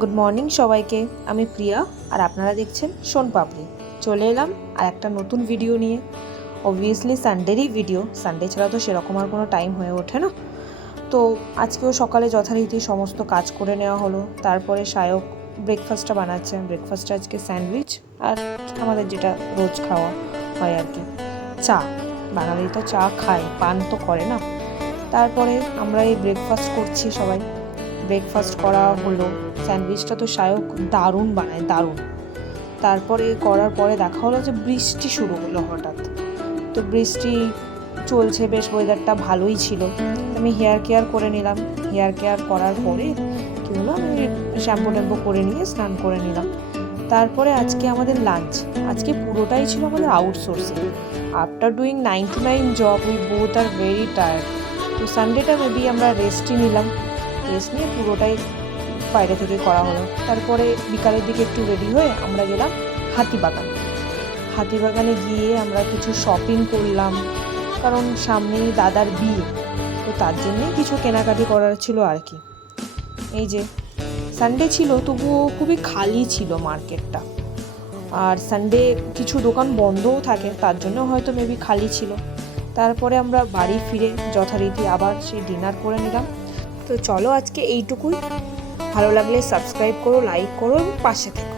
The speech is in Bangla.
গুড মর্নিং সবাইকে। আমি প্রিয়া আর আপনারা দেখছেন শোনপাপড়ি। চলে এলাম আর একটা নতুন ভিডিও নিয়ে। অবভিয়াসলি সানডেরই ভিডিও, সানডে ছাড়া তো সেরকম আর কোনো টাইম হয়ে ওঠে না। তো আজকেও সকালে যথারীতি সমস্ত কাজ করে নেওয়া হলো। তারপরে সায়ক ব্রেকফাস্টটা বানাচ্ছে। ব্রেকফাস্টটা আজকে স্যান্ডউইচ আর আমাদের যেটা রোজ খাওয়া হয় আর কি, চা। বাঙালি তো চা খায়, পান তো করে না। তারপরে আমরা এই ব্রেকফাস্ট করছি সবাই। ব্রেকফাস্ট করা হলো। স্যান্ডউইচটা তো সায়ক দারুণ বানায়, দারুণ। তারপরে করার পরে দেখা হলো যে বৃষ্টি শুরু হলো হঠাৎ। তো বৃষ্টি চলছে, বেশ ওয়েদারটা ভালোই ছিল। আমি হেয়ার কেয়ার করে নিলাম। হেয়ার কেয়ার করার পরে কী হলো, আমি শ্যাম্পু ট্যাম্পু করে নিয়ে স্নান করে নিলাম। তারপরে আজকে আমাদের লাঞ্চ, আজকে পুরোটাই ছিল আমাদের outsourcing. After doing 99 job we both are very tired. তো সানডেটা মেবি আমরা রেস্টই নিলাম। রেস্ট নিয়ে পুরোটাই বাইরে থেকে করা হলো। তারপরে বিকালের দিকে একটু রেডি হয়ে আমরা গেলাম হাতিবাগান। হাতিবাগানে গিয়ে আমরা কিছু শপিং করলাম, কারণ সামনেই দাদার বিয়ে, তো তার জন্যই কিছু কেনাকাটি করার ছিল আর কি। এই যে সানডে ছিল, তবুও খুবই খালি ছিল মার্কেটটা। আর সানডে কিছু দোকান বন্ধও থাকে, তার জন্য হয়তো মেবি খালি ছিল। তারপরে আমরা বাড়ি ফিরে যথারীতি আবার সেই ডিনার করে নিলাম। তো চলো আজকে এইটুকুই। ভালো লাগলে সাবস্ক্রাইব করো, লাইক করো এবং পাশে থেকো।